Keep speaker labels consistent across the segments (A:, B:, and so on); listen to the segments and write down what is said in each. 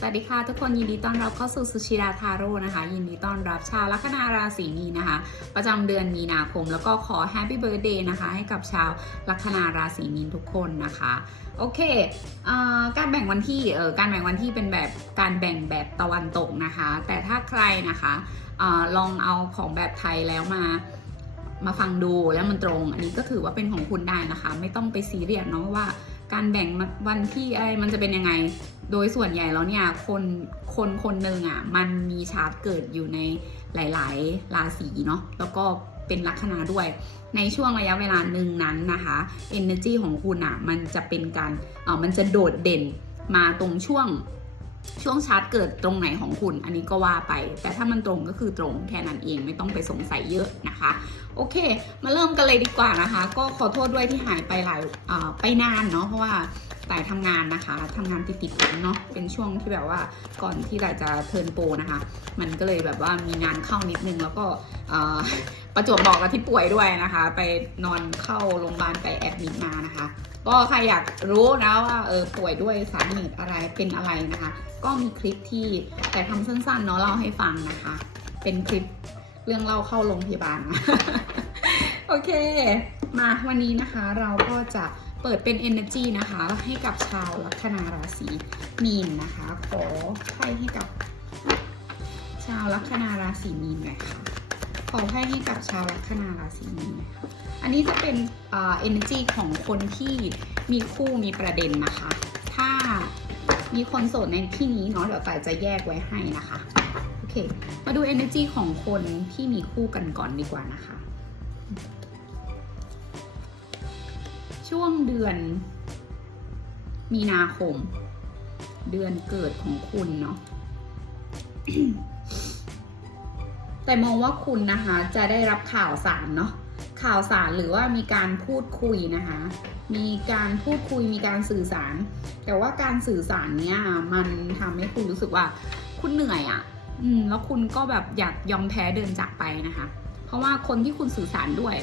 A: สวัสดีค่ะทุกคนยินดีต้อนรับเข้าสู่สุชิราทาโร่นะคะ ยินดีต้อนรับชาวลัคนาราศีมีนนะคะ ประจำเดือนมีนาคม แล้วก็ขอแฮปปี้เบิร์ a เดย์นะคะ ให้กับชาวลัคนาราศีมีนทุกคนนะคะ โอเคเออการแบ่งวันที่เออการแบ่งวันที่เป็นแบบการแบ่งแบบตะวันตกนะคะ แต่ถ้าใครนะคะออลองเอาของแบบไทยแล้วมามาฟังดูแล้วมันตรง อันนี้ก็ถือว่าเป็นของคุณได้นะคะ ไม่ต้องไปซีเรียสเนาะว่าการแบ่งวันที่อะไรมันจะเป็นยังไง โดยส่วนใหญ่แล้วเนี่ยคนคนคนหนึ่งอะมันมีชาร์ตเกิดอยู่ในหลาย ๆ ราศีเนาะแล้วก็เป็นลัคนาด้วย ในช่วงระยะเวลาหนึ่งนั้นนะคะ energy ของคุณอะมันจะเป็นการเออมันจะโดดเด่นมาตรงช่วง ช่วงชาร์ตเกิดตรงไหนของคุณ อันนี้ก็ว่าไป แต่ถ้ามันตรงก็คือตรงแค่นั้นเองไม่ต้องไปสงสัยเยอะนะคะ โอเค มาเริ่มกันเลยดีกว่านะคะ ก็ขอโทษด้วยที่หายไปหลายไปนานเนาะเพราะว่าแต่ทำงานนะคะทำงานติดติดๆกันเนาะเป็นช่วงที่แบบว่าก่อนที่แต่จะเทิร์นโปรนะคะ มันก็เลยแบบว่ามีงานเข้านิดนึงแล้วก็ ประจวบบอกกับที่ป่วยด้วยนะคะ ไปนอนเข้าโรงพยาบาลไปแอดมิดมานะคะ ก็ใครอยากรู้นะว่าเออป่วยด้วยสาเหตุอะไรเป็นอะไรนะคะ ก็มีคลิปที่แต่ทำสั้นๆเนาะเล่าให้ฟังนะคะ เป็นคลิปเรื่องเล่าเข้าโรงพยาบาลโอเค มาวันนี้นะคะเราก็จะเปิดเป็น energy นะคะ ให้กับชาวลัคนาราศีมีนนะคะ ขอไพ่ให้กับ ชาวลัคนาราศีมีนหน่อยค่ะ ขอไพ่ให้กับชาวลัคนาราศีมีนอันนี้จะเป็นเอ่า energy ของคนที่มีคู่มีประเด็นนะคะ ถ้ามีคนโสดในที่นี้เนาะเดี๋ยวแต่จะแยกไว้ให้นะคะ โอเค มาดู energy ของคนที่มีคู่กันก่อนดีกว่านะคะ ช่วงเดือน มีนาคม เดือนเกิดของคุณเนาะ แต่มองว่าคุณนะคะจะได้รับข่าวสารเนาะข่าวสารหรือว่ามีการพูดคุยนะคะ มีการพูดคุยมีการสื่อสาร แต่ว่าการสื่อสารเนี่ยมันทำให้คุณรู้สึกว่าคุณเหนื่อยอะ่ะ อืมแล้วคุณก็แบบอยากยอมแพ้เดินจากไปนะคะ เพราะว่าคนที่คุณสื่อสารด้วย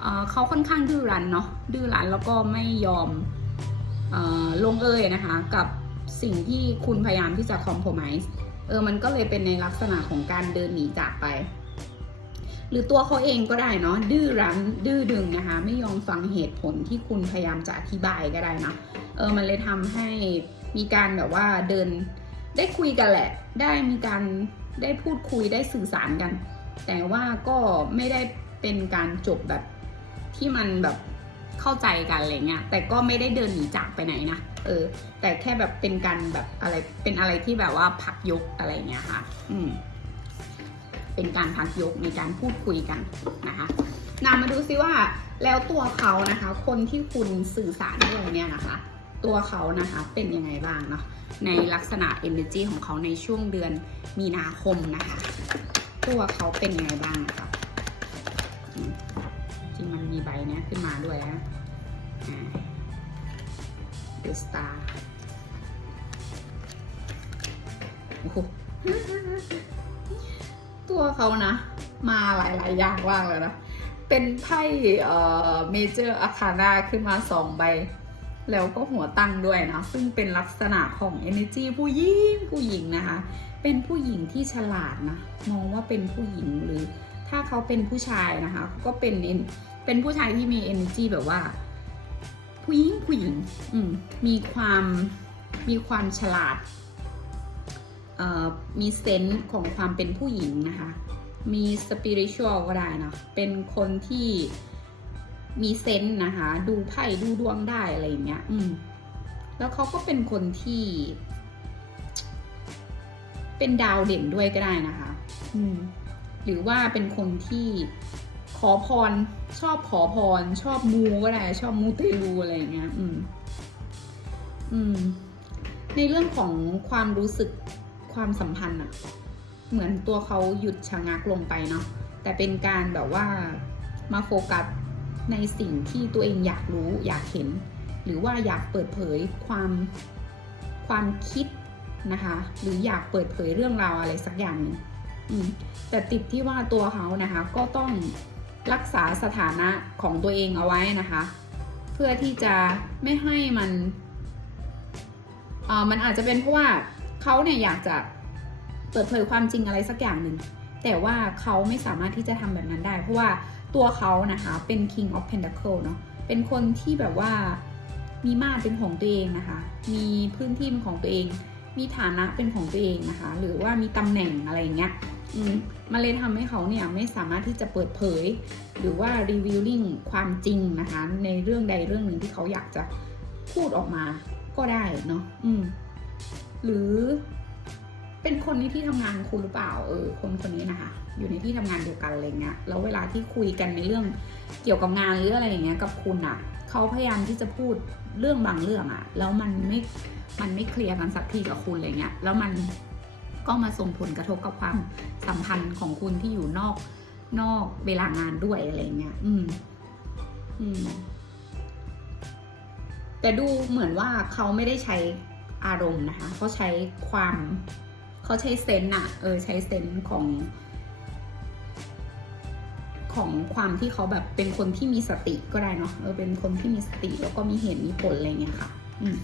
A: เเขาค่อนข้างดื้อรั้นเนาะดื้อรั้นแล้วก็ไม่ยอมอลงเอยนะคะ กับสิ่งที่คุณพยายามที่จะคอมโพม i s e เออมันก็เลยเป็นในลักษณะของการเดินหนีจากไป หรือตัวเขาเองก็ได้เนาะดื้อรั้นดื้อดึงนะคะ ไม่ยอมฟังเหตุผลที่คุณพยายามจะอธิบายก็ได้นะเออมันเลยทำให้มีการแบบว่าเดินได้คุยกันแหละ ได้มีการได้พูดคุยได้สื่อสารกัน แต่ว่าก็ไม่ได้เป็นการจบแบบที่มันแบบเข้าใจกันอะไรเงี้ยแต่ก็ไม่ได้เดินหนีจากไปไหนนะ เออ แต่แค่แบบเป็นการแบบอะไร เป็นอะไรที่แบบว่าพักยกอะไรเงี้ยค่ะ อืม เป็นการพักยกในการพูดคุยกันนะคะนามาดูซิว่าแล้วตัวเขานะคะ คนที่คุณสื่อสารด้วยเนี่ยนะคะ ตัวเขานะคะเป็นยังไงบ้างเนาะในลักษณะ energy ของเขาในช่วงเดือนมีนาคมนะคะ ตัวเขาเป็นยังไงบ้างนะคะจริงมันมีใบเนี้ยขึ้นมาด้วยนะอ่า The Star โอ้โหตัวเขานะ มาหลายๆ อย่างว่างเลยนะ เป็นไพ่เอ่อเมเจอร์อาคานาขึ้นมาสองใบ แล้วก็หัวตั้งด้วยนะ ซึ่งเป็นลักษณะของ energy ผู้หญิงผู้หญิงนะคะ เป็นผู้หญิงที่ฉลาดนะ มองว่าเป็นผู้หญิงหรือถ้าเขาเป็นผู้ชายนะคะ ก็เป็นเป็นผู้ชายที่มี energy แบบว่า ผู้หญิงผู้หญิงอืมมีความมีความฉลาดเอ่อมีเซนส์ของความเป็นผู้หญิงนะคะ มีสปิริชวลก็ได้นะเป็นคนที่มีเซนส์นะคะ ดูไพ่ดูดวงได้อะไรอย่างเงี้ย อืม แล้วเขาก็เป็นคนที่ เป็นดาวเด่นด้วยก็ได้นะคะ อืม หรือว่าเป็นคนที่ ขอพร ชอบขอพร ชอบมูก็ได้ ชอบมูเตลูอะไรอย่างเงี้ย อืม อืม ในเรื่องของความรู้สึกความสัมพันธ์อะเหมือนตัวเขาหยุดชะงักลงไปเนาะ แต่เป็นการแบบว่ามาโฟกัสในสิ่งที่ตัวเองอยากรู้ อยากเห็น หรือว่าอยากเปิดเผยความความคิดนะคะ หรืออยากเปิดเผยเรื่องราวอะไรสักอย่างหนึ่งแต่ติดที่ว่าตัวเขานะคะ ก็ต้อง รักษาสถานะของตัวเองเอาไว้นะคะ เพื่อที่จะไม่ให้มันเออมันอาจจะเป็นเพราะว่าเขาเนี่ยอยากจะเปิดเผยความจริงอะไรสักอย่างหนึ่งแต่ว่าเขาไม่สามารถที่จะทำแบบนั้นได้ เพราะว่าตัวเขานะคะเป็น King of Pentacle เนาะเป็นคนที่แบบว่ามีมาเป็นของตัวเองนะคะ มีพื้นที่เป็นของตัวเอง มีฐานะเป็นของตัวเองนะคะ หรือว่ามีตำแหน่งอะไรอย่างเงี้ย มันเลยทำให้เขาเนี่ยไม่สามารถที่จะเปิดเผย หรือว่า revealing ความจริงนะคะ ในเรื่องใดเรื่องหนึ่งที่เขาอยากจะพูดออกมาก็ได้เนาะอืม หรือเป็นคนในที่ทำงานคุณหรือเปล่าเออคนคนนี้นะคะ อยู่ในที่ทำงานเดียวกันอะไรเงี้ยแล้วเวลาที่คุยกันในเรื่องเกี่ยวกับงานหรืออะไรอย่างเงี้ยกับคุณอะ่ะเขาพยายามที่จะพูดเรื่องบางเรื่องอะ่ะ แล้วมันไม่มันไม่เคลียร์กันสักทีกับคุณอะไรเงี้ยแล้วมัน ก็มาส่งผลกระทบกับความสัมพันธ์ของคุณที่อยู่นอกนอกเวลางานด้วยอะไรเงี้ย อืม อืม แต่ดูเหมือนว่าเขาไม่ได้ใช้อารมณ์นะคะ เขาใช้ความเขาใช้เซนส์อะเออ ใช้เซนส์ของ ของความที่เขาแบบเป็นคนที่มีสติก็ได้เนาะ เออ เป็นคนที่มีสติแล้วก็มีเหตุมีผลอะไรเงี้ยค่ะ อืม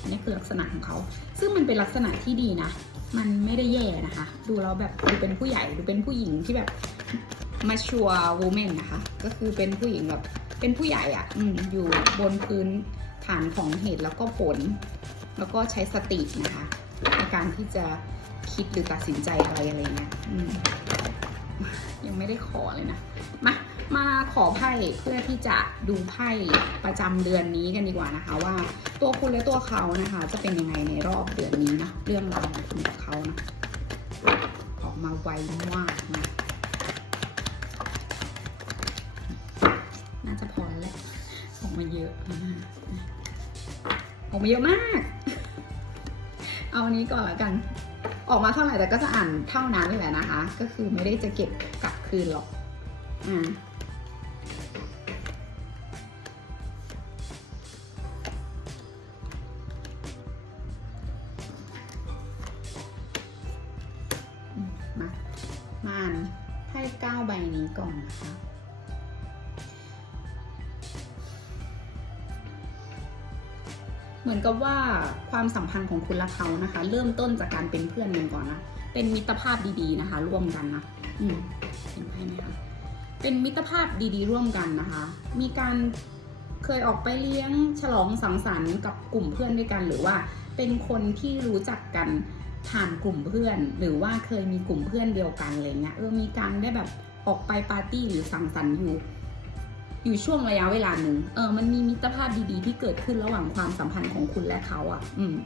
A: อันนี่คือลักษณะของเขา ซึ่งมันเป็นลักษณะที่ดีนะ มันไม่ได้แย่นะคะ ดูแล้วแบบดูเป็นผู้ใหญ่ดูเป็นผู้หญิงที่แบบ mature woman นะคะ ก็คือเป็นผู้หญิงแบบเป็นผู้ใหญ่อะ่ะอืมอยู่บนพื้นฐานของเหตุแล้วก็ผล แล้วก็ใช้สตินะคะในการที่จะคิดหรือตัดสินใจอะไรอะไรเงี้ยยังไม่ได้ขอเลยนะ มา มาขอไพ่เพื่อที่จะดูไพ่ประจำเดือนนี้กันดีกว่านะคะ ว่าตัวคุณและตัวเขานะคะ จะเป็นยังไงในรอบเดือนนี้นะเรื่องราวของคุณกับเขานะออกมาไวมากนะน่าจะพอแล้วแหละออกมาเยอะมากออกมาเยอะมาก เอาอันนี้ก่อนละกัน ออกมาเท่าไหร่แต่ก็จะอ่านเท่านั้นแหละนะคะ ก็คือไม่ได้จะเก็บกลับคืนหรอกอ่า กับว่าความสัมพันธ์ของคุณและเขานะคะ เริ่มต้นจากการเป็นเพื่อนกันก่อนนะเป็นมิตรภาพดีๆนะคะ ร่วมกันนะอืมเห็นไพ่ไหมคะเป็นมิตรภาพดีๆ ร่วมกันนะคะ มีการเคยออกไปเลี้ยงฉลองสังสรรค์กับกลุ่มเพื่อนด้วยกัน หรือว่าเป็นคนที่รู้จักกันผ่านกลุ่มเพื่อน หรือว่าเคยมีกลุ่มเพื่อนเดียวกันอะไรเงี้ยเออมีการได้แบบออกไปปาร์ตี้หรือสังสรรค์อยู่ อยู่ช่วงระยะเวลาหนึ่งเออมันมีมิตรภาพดีๆ ที่เกิดขึ้นระหว่างความสัมพันธ์ของคุณและเขาอะ่ะ อืม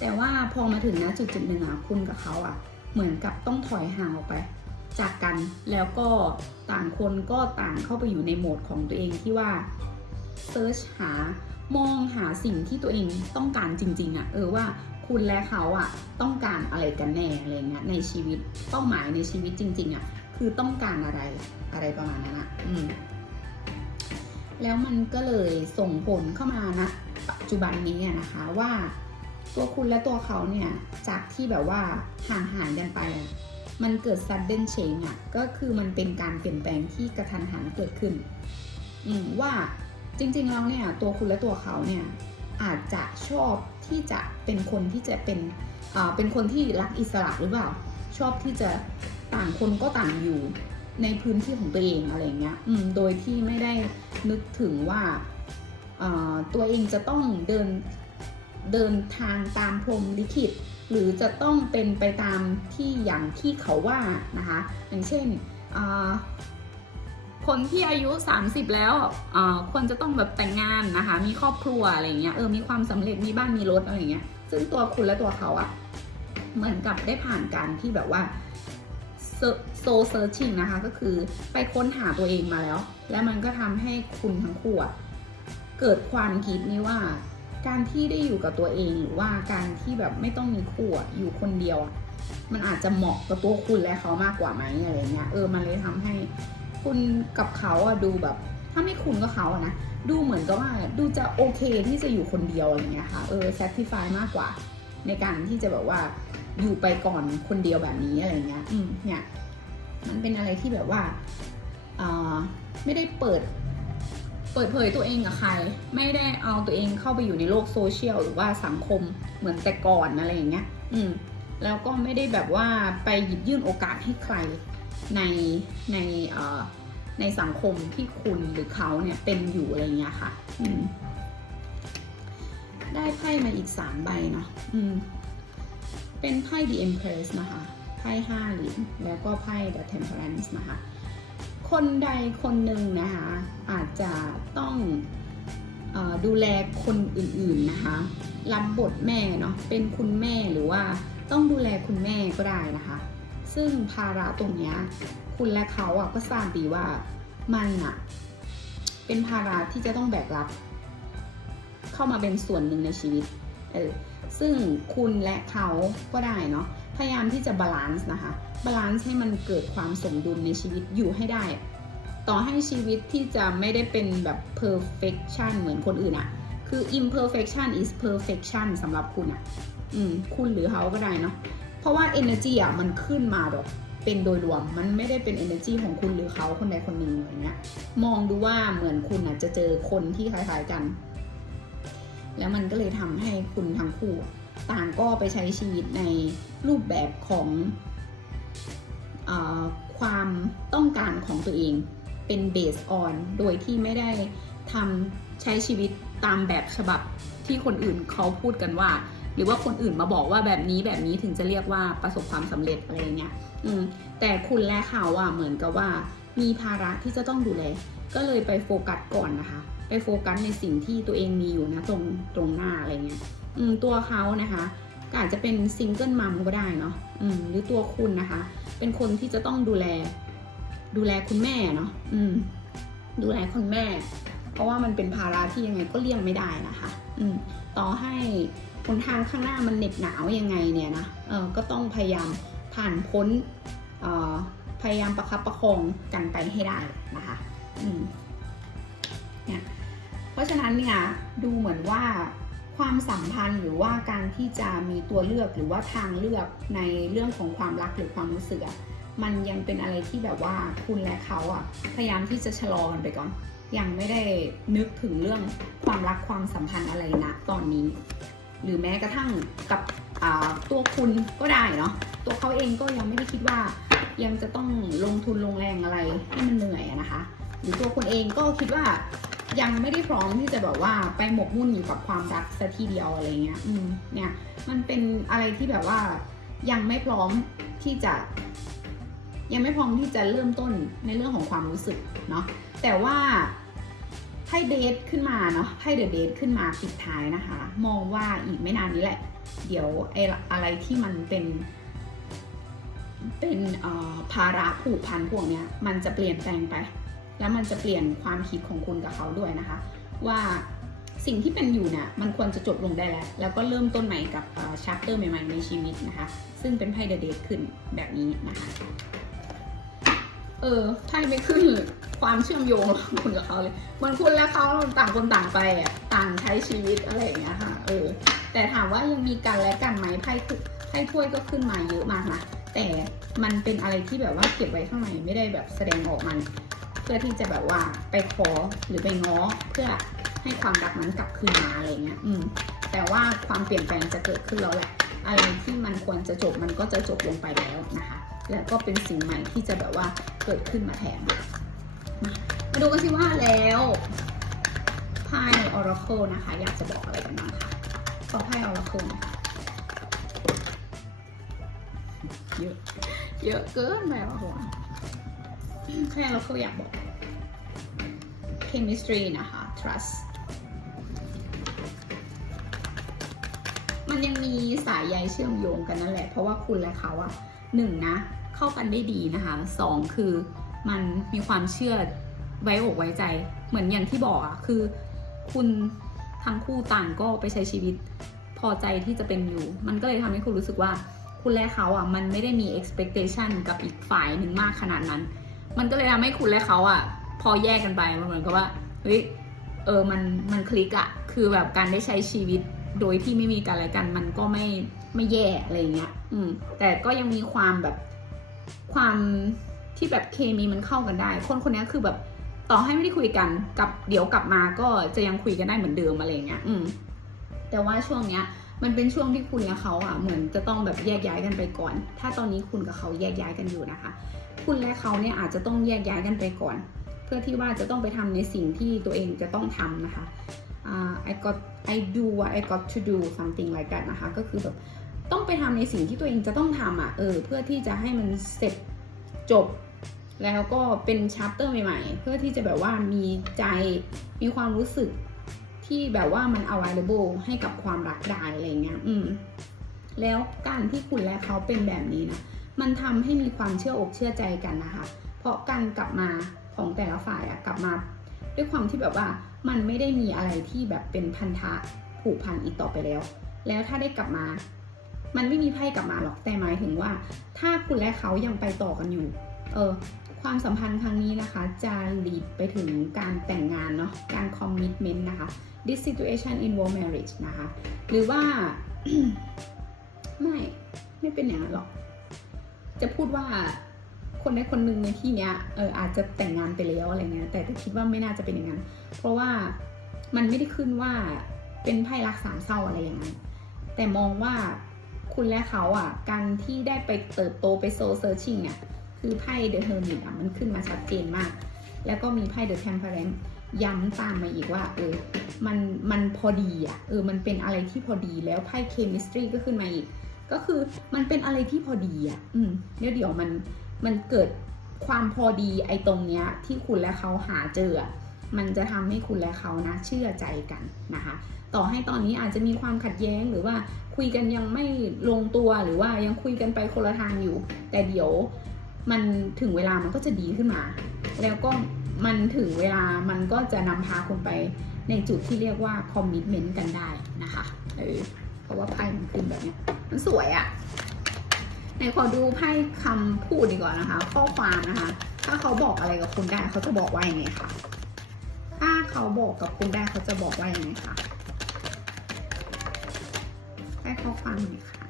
A: แต่ว่าพอมาถึงนะจุดจุดหนึ่งอะคุณกับเขาอะ เหมือนกับต้องถอยห่างออกไป จากกันแล้วก็ต่างคนก็ต่างเข้าไปอยู่ในโหมดของตัวเองที่ว่าเซิร์ชหามองหาสิ่งที่ตัวเองต้องการจริง ๆอะ่ะ เออว่าคุณและเขาอะ ต้องการอะไรกันแน่อะไรเงี้ยในชีวิตเป้าหมายในชีวิตจริง ๆอะ่ะคือต้องการอะไรอะไรประมาณนั้นอะ อืม แล้วมันก็เลยส่งผลเข้ามานะปัจจุบันนี้นะคะว่า ตัวคุณและตัวเขาเนี่ยจากที่แบบว่าห่างหายกันไป มันเกิด sudden change อะก็คือมันเป็นการเปลี่ยนแปลงที่กระทันหันเกิดขึ้นอืว่าจริงๆแล้วเนี่ยตัวคุณและตัวเขาเนี่ยอาจจะชอบที่จะเป็นคนที่จะเป็นอ่าเป็นคนที่รักอิสระหรือเปล่า ชอบที่จะต่างคนก็ต่างอยู่ ในพื้นที่ของตัวเองอะไรเงี้ย อืม โดยที่ไม่ได้นึกถึงว่าตัวเองจะต้องเดินเดินทางตามพรมลิขิต หรือจะต้องเป็นไปตามที่อย่างที่เขาว่านะคะ อย่างเช่นคนที่อายุ 30 แล้วควรจะต้องแบบแต่งงานนะคะ มีครอบครัวอะไรเงี้ยเออมีความสำเร็จมีบ้านมีรถอะไรเงี้ย ซึ่งตัวคุณและตัวเขาอะเหมือนกับได้ผ่านการที่แบบว่า โซเซอร์ชิงนะคะ ก็คือไปค้นหาตัวเองมาแล้ว และมันก็ทำให้คุณทั้งคู่เกิดความคิดนี้ว่า การที่ได้อยู่กับตัวเองหรือว่าการที่แบบไม่ต้องมีคู่อยู่คนเดียว มันอาจจะเหมาะกับตัวคุณและเขามากกว่าไหมอะไรเงี้ยเออมันเลยทำให้คุณกับเขาอะดูแบบ ถ้าไม่คุณก็เขาอะนะดูเหมือนกับว่าดูจะโอเคที่จะอยู่คนเดียวอะไรเงี้ยค่ะเออ satisfy มากกว่า ในการที่จะแบบว่า อยู่ไปก่อนคนเดียวแบบนี้อะไรเงี้ยอืมเนี่ย มันเป็นอะไรที่แบบว่าอ่าไม่ได้เปิด เปิดเผยตัวเองกับใคร ไม่ได้เอาตัวเองเข้าไปอยู่ในโลกโซเชียลหรือว่าสังคมเหมือนแต่ก่อนอะไรอย่างเงี้ย อืม แล้วก็ไม่ได้แบบว่าไปหยิบยื่นโอกาสให้ใครในในเอ่อในสังคมที่คุณหรือเขาเนี่ยเป็นอยู่อะไรอย่างเงี้ยค่ะ อืม ได้ไพ่มาอีกสามใบเนาะ อืม เป็นไพ่ The Empress นะคะไพ่ห้าเหรียญแล้วก็ไพ่ The Temperance นะคะคนใดคนหนึ่งนะคะอาจจะต้องออดูแลคนอื่นๆนะคะรับบทแม่เนาะเป็นคุณแม่หรือว่าต้องดูแลคุณแม่ก็ได้นะคะ ซึ่งภาระตรงเนี้ยคุณและเขาอะก็ทราบดีว่ามันอะเป็นภาระที่จะต้องแบกรับ เข้ามาเป็นส่วนหนึ่งในชีวิตเออ ซึ่งคุณและเขาก็ได้เนาะพยายามที่จะบาลานซ์นะคะบาลานซ์ให้มันเกิดความสมดุลในชีวิตอยู่ให้ได้ ต่อให้ชีวิตที่จะไม่ได้เป็นแบบ perfection เหมือนคนอื่นอะคือ imperfection is perfection สำหรับคุณอะอืมคุณหรือเขาก็ได้เนาะเพราะว่า energy อะมันขึ้นมาแบบเป็นโดยรวมมันไม่ได้เป็น energy ของคุณหรือเขาคนใดคนหนึ่งอย่างเงี้ยมองดูว่าเหมือนคุณอะจะเจอคนที่คล้ายๆกัน แล้วมันก็เลยทำให้คุณทั้งคู่ต่างก็ไปใช้ชีวิตในรูปแบบของอความต้องการของตัวเองเป็นเบสออนโดยที่ไม่ได้ทำใช้ชีวิตตามแบบฉบับที่คนอื่นเขาพูดกันว่า หรือว่าคนอื่นมาบอกว่าแบบนี้แบบนี้ถึงจะเรียกว่าประสบความสำเร็จอะไรเงี้ยอืมแต่คุณและเขาอะเหมือนกับว่า มีภาระที่จะต้องดูแลก็เลยไปโฟกัสก่อนนะคะ ไปโฟกัสในสิ่งที่ตัวเองมีอยู่นะตรงตรงหน้าอะไรเงี้ยอืมตัวเขานะคะก็อาจจะเป็นซิงเกิลมัมก็ได้เนาะอืมหรือตัวคุณนะคะ เป็นคนที่จะต้องดูแล ดูแลคุณแม่เนาะอืมดูแลคุณแม่ เพราะว่ามันเป็นภาระที่ยังไงก็เลี่ยงไม่ได้นะคะ อืมต่อให้หนทางข้างหน้ามันเหน็บหนาวยังไงเนี่ยนะเออก็ต้องพยายามผ่านพ้นเอ่อพยายามประคับประคองกันไปให้ได้นะคะ อืมเนี่ย เพราะฉะนั้นเนี่ยดูเหมือนว่าความสัมพันธ์หรือว่าการที่จะมีตัวเลือกหรือว่าทางเลือกในเรื่องของความรักหรือความรู้สึกอะมันยังเป็นอะไรที่แบบว่าคุณและเขาอะพยายามที่จะชะลอกันไปก่อน ยังไม่ได้นึกถึงเรื่องความรักความสัมพันธ์อะไรนะตอนนี้ หรือแม้กระทั่งกับตัวคุณก็ได้เนาะตัวเขาเองก็ยังไม่ได้คิดว่ายังจะต้องลงทุนลงแรงอะไรให้มันเหนื่อยนะคะ หรือตัวคุณเองก็คิดว่า ยังไม่ได้พร้อมที่จะแบบว่าไปหมกมุ่นอยู่กับความรักซะทีเดียวอะไรเงี้ย อืม เนี่ย มันเป็นอะไรที่แบบว่า ยังไม่พร้อมที่จะ ยังไม่พร้อมที่จะเริ่มต้นในเรื่องของความรู้สึกเนาะ แต่ว่าไพ่เดทขึ้นมาเนาะไพ่เดอะเดทขึ้นมาปิดท้ายนะคะ มองว่าอีกไม่นานนี้แหละ เดี๋ยวไอ้อะไรที่มันเป็น เป็นอ่อภาระผูกพันพวกเนี้ย มันจะเปลี่ยนแปลงไป แล้วมันจะเปลี่ยนความคิดของคุณกับเขาด้วยนะคะ ว่าสิ่งที่เป็นอยู่เนี่ยมันควรจะจบลงได้แล้ว แล้วก็เริ่มต้นใหม่กับชัปเตอร์ใหม่ๆในชีวิตนะคะ ซึ่งเป็นไพ่เดอะเดทขึ้นแบบนี้นะคะเออไพ่ไม่ขึ้นความเชื่อมโยงของคุณกับเขาเลยเหมันคุณและเขาต่างคนต่างไปอะต่างใช้ชีวิตอะไรอย่างเงี้ยค่ะเออแต่ถามว่ายังมีกันและกันไหมไพ่ไพ่ถ้วยก็ขึ้นมาเยอะมากนะแต่มันเป็นอะไรที่แบบว่าเก็บไว้ข้างในไม่ได้แบบแสดงออกมัน เพื่อที่จะแบบว่าไปขอหรือไปง้อเพื่อให้ความรักนั้นกลับคืนมาอะไรเงี้ย อืม แต่ว่าความเปลี่ยนแปลงจะเกิดขึ้นแล้วแหละอะไรที่มันควรจะจบมันก็จะจบลงไปแล้วนะคะ แล้วก็เป็นสิ่งใหม่ที่จะแบบว่าเกิดขึ้นมาแทนมามาดูกันสิว่าแล้วไพ่ Oracle นะคะ อยากจะบอกอะไรกันบ้างคะขอไพ่ Oracle หนะคะเยอะ เยอะเกินไปว่ะ แค่ Oracle อยากบอก chemistry นะคะ trust มันยังมีสายใยเชื่อมโยงกันนั่นแหละ เพราะว่าคุณและเขาอะหนึ่งนะ เข้ากันได้ดีนะคะสองคือมันมีความเชื่อไว้อกไว้ใจ เหมือนอย่างที่บอกอะคือคุณทั้งคู่ต่างก็ไปใช้ชีวิตพอใจที่จะเป็นอยู่ มันก็เลยทำให้คุณรู้สึกว่า คุณและเขาอะมันไม่ได้มี expectation กับอีกฝ่ายหนึ่งมากขนาดนั้น มันก็เลยทำให้คุณและเขาอะพอแยกกันไปมันเหมือนกับว่าเฮ้ยเออมันมันคลิกอะคือแบบการได้ใช้ชีวิตโดยที่ไม่มีกันและกันมันก็ไม่ไม่แย่อะไรเงี้ย อืม แต่ก็ยังมีความแบบความที่แบบเคมีมันเข้ากันได้ คนคนนี้คือแบบต่อให้ไม่ได้คุยกันกับเดี๋ยวกลับมาก็จะยังคุยกันได้เหมือนเดิมอะไรเงี้ย อืม แต่ว่าช่วงเนี้ย มันเป็นช่วงที่คุณและเขาอะเหมือนจะต้องแบบแยกย้ายกันไปก่อน ถ้าตอนนี้คุณกับเขาแยกย้ายกันอยู่นะคะ คุณและเขาเนี่ยอาจจะต้องแยกย้ายกันไปก่อน เพื่อที่ว่าจะต้องไปทำในสิ่งที่ตัวเองจะต้องทำนะคะอ่า I got I do what I got to do something like that นะคะ ก็คือแบบต้องไปทำในสิ่งที่ตัวเองจะต้องทำอะเออเพื่อที่จะให้มันเสร็จจบ แล้วก็เป็นชัปเตอร์ใหม่ๆ เพื่อที่จะแบบว่ามีใจมีความรู้สึกที่แบบว่ามัน available ให้กับความรักได้อะไรเงี้ย อืม แล้วการที่คุณและเขาเป็นแบบนี้นะ มันทำให้มีความเชื่ออกเชื่อใจกันนะคะ เพราะการกลับมาของแต่ละฝ่ายอะกลับมา ด้วยความที่แบบว่ามันไม่ได้มีอะไรที่แบบเป็นพันธะผูกพันอีกต่อไปแล้ว แล้วถ้าได้กลับมา มันไม่มีไพ่กลับมาหรอกแต่หมายถึงว่า ถ้าคุณและเขายังไปต่อกันอยู่ เออความสัมพันธ์ครั้งนี้นะคะ จะ lead ไปถึงการแต่งงานเนาะการ commitment นะคะ this situation involve marriage นะคะ หรือว่า ไม่ ไม่เป็นอย่างนั้นหรอก จะพูดว่าคนใดคนหนึ่งในที่เนี้ยเอออาจจะแต่งงานไปแล้วอะไรเงี้ยแต่คิดว่าไม่น่าจะเป็นอย่างนั้น เพราะว่ามันไม่ได้ขึ้นว่าเป็นไพ่รักสามเศร้าอะไรอย่างนั้นแต่มองว่าคุณและเขาอะการที่ได้ไปเติบโตไปโซเซอร์ชิงอะคือไพ่เดอะเฮอร์มิตอะมันขึ้นมาชัดเจนมาก แล้วก็มีไพ่เดอะแทมเพลนย้ำตามมาอีกว่าเออมันมันพอดีอะเออมันเป็นอะไรที่พอดีแล้วไพ่เคมิสตรีก็ขึ้นมาอีก ก็คือมันเป็นอะไรที่พอดีอะอืมเดี๋ยวเดี๋ยวมันมันเกิดความพอดีไอ้ตรงเนี้ยที่คุณและเขาหาเจอ มันจะทำให้คุณและเขานะเชื่อใจกันนะคะ ต่อให้ตอนนี้อาจจะมีความขัดแย้งหรือว่าคุยกันยังไม่ลงตัวหรือว่ายังคุยกันไปคนละทางอยู่ แต่เดี๋ยวมันถึงเวลามันก็จะดีขึ้นมา แล้วก็มันถึงเวลามันก็จะนำพาคุณไปในจุดที่เรียกว่าคอมมิชเมนต์กันได้นะคะ เออ เพราะว่าไพ่มันขึ้นแบบนี้มันสวยอะ่ะในขอดูไพ่คำพูดดีกว่านะคะ ข้อความนะคะ ถ้าเขาบอกอะไรกับคุณได้เขาจะบอกว่าอยังไงคะถ้าเขาบอกกับคุณได้เขาจะบอกว่าอยังไงคะให้ข้อความหน่อยค่ะ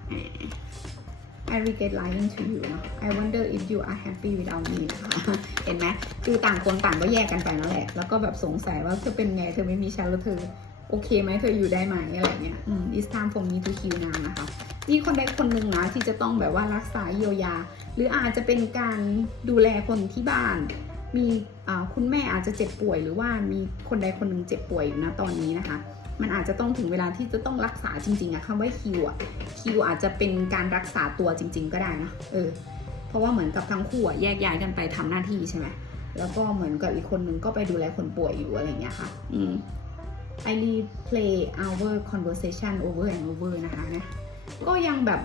A: I regret lying to you นะ I wonder if you are happy without me นะคะเห็นไหมคือต่างคนต่างก็แยกกันไปนั่นแหละ แล้วก็แบบสงสัยว่าเธอเป็นไงเธอไม่มีฉันแล้วเธอ โอเคไหมเธออยู่ได้ไหมอะไรเงี้ยอืม it's time for me to heal now นะคะมีคนใดคนหนึ่งนะที่จะต้องแบบว่ารักษาเยียวยา หรืออาจจะเป็นการดูแลคนที่บ้าน มีคุณแม่อาจจะเจ็บป่วย หรือว่ามีคนใดคนหนึ่งเจ็บป่วยอยู่นะตอนนี้นะคะ มันอาจจะต้องถึงเวลาที่จะต้องรักษาจริงๆอะคำว่าคิวอะคิวอาจจะเป็นการรักษาตัวจริง ๆ ก็ได้นะเออเพราะว่าเหมือนกับทั้งคู่อะแยกย้ายกันไปทำหน้าที่ใช่ไหมแล้วก็เหมือนกับอีกคนนึงก็ไปดูแลคนป่วยอยู่อะไรเงี้ยค่ะ อืม I replay our conversation over and over นะคะเนี่ยก็ยังแบบ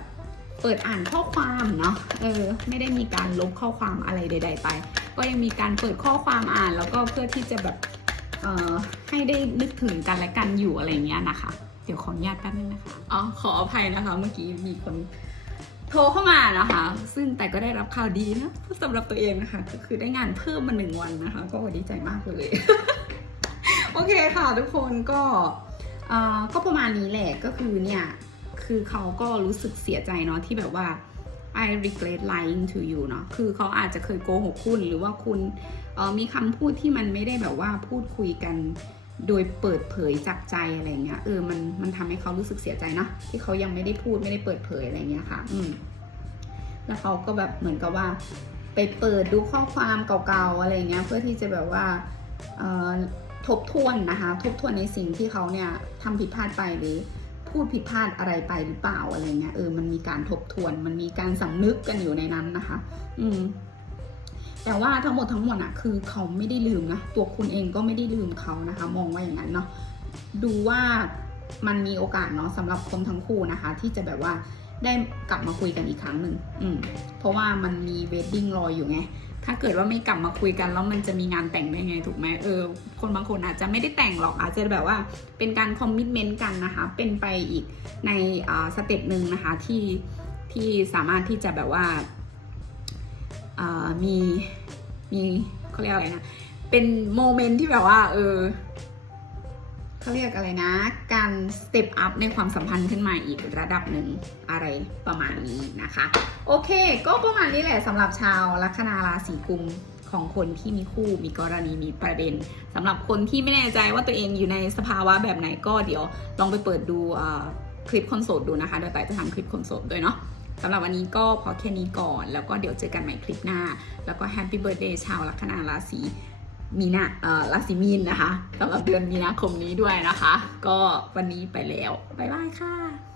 A: เปิดอ่านข้อความเนาะเออไม่ได้มีการลบข้อความอะไรใด ๆ ไป ก็ยังมีการเปิดข้อความอ่านแล้วก็เพื่อที่จะแบบเอ่อให้ได้นึกถึงกันและกันอยู่อะไรเงี้ยนะคะ เดี๋ยวขออนุญาตแป๊บนึงนะคะอ๋อขออภัยนะคะ เมื่อกี้มีคนโทรเข้ามานะคะ ซึ่งแต่ก็ได้รับข่าวดีนะสำหรับตัวเองนะคะก็คือได้งานเพิ่มมาหนึ่งวันนะคะ ก็ดีใจมากเลย โอเคค่ะทุกคนก็เอ่อก็ประมาณนี้แหละก็คือเนี่ยคือเขาก็รู้สึกเสียใจเนาะที่แบบว่า I regret lying to you เนาะคือเขาอาจจะเคยโกหกคุณ หรือว่าคุณเอ่อมีคำพูดที่มันไม่ได้แบบว่าพูดคุยกันโดยเปิดเผยจากใจอะไรเงี้ยเออมันมันทำให้เขารู้สึกเสียใจเนาะที่เขายังไม่ได้พูดไม่ได้เปิดเผยอะไรเงี้ยค่ะ อืมแล้วเขาก็แบบเหมือนกับว่า ไปเปิดดูข้อความเก่าๆอะไรเงี้ย เพื่อที่จะแบบว่าเอ่อ ทบทวนนะคะ ทบทวนในสิ่งที่เขาเนี่ยทำผิดพลาดไปหรือพูดผิดพลาดอะไรไปหรือเปล่าอะไรเงี้ยเออมันมีการทบทวน มันมีการสำนึกกันอยู่ในนั้นนะคะ อืมแต่ว่าทั้งหมดทั้งมวลอะคือเขาไม่ได้ลืมนะตัวคุณเองก็ไม่ได้ลืมเขานะคะ มองว่าอย่างนั้นเนาะดูว่ามันมีโอกาสเนาะสำหรับคนทั้งคู่นะคะ ที่จะแบบว่าได้กลับมาคุยกันอีกครั้งหนึ่งอืมเพราะว่ามันมีเวดดิ้งรออยู่ไง ถ้าเกิดว่าไม่กลับมาคุยกันแล้วมันจะมีงานแต่งได้ไงถูกไหมเออ คนบางคนอาจจะไม่ได้แต่งหรอกอาจจะแบบว่าเป็นการคอมมิชเมนต์กันนะคะ เป็นไปอีกในอ่าสเต็ปหนึ่งนะคะที่ที่สามารถที่จะแบบว่าอ่ามีมีเขาเรียกอะไรนะ เป็นโมเมนต์ที่แบบว่า เออ เขาเรียกอะไรนะ การสเต็ปอัพในความสัมพันธ์ขึ้นมาอีกระดับหนึ่งอะไรประมาณนี้นะคะ โอเค ก็ประมาณนี้แหละสำหรับชาวลัคนาราศีกุมของคนที่มีคู่มีกรณีมีประเด็นสำหรับคนที่ไม่แน่ใจว่าตัวเองอยู่ในสภาวะแบบไหนก็เดี๋ยวลองไปเปิดดูคลิปคนโสดดูนะคะเดี๋ยวแต่จะทำคลิปคนโสดด้วยเนาะสำหรับวันนี้ก็พอแค่นี้ก่อน แล้วก็เดี๋ยวเจอกันใหม่คลิปหน้า แล้วก็แฮปปี้เบิร์ดเดย์ชาวลัคนาราศี มีนาเอ่อราศีมีนนะคะสำหรับเดือนมีนาคมนี้ด้วยนะคะ ก็วันนี้ไปแล้ว บ๊ายบายค่ะ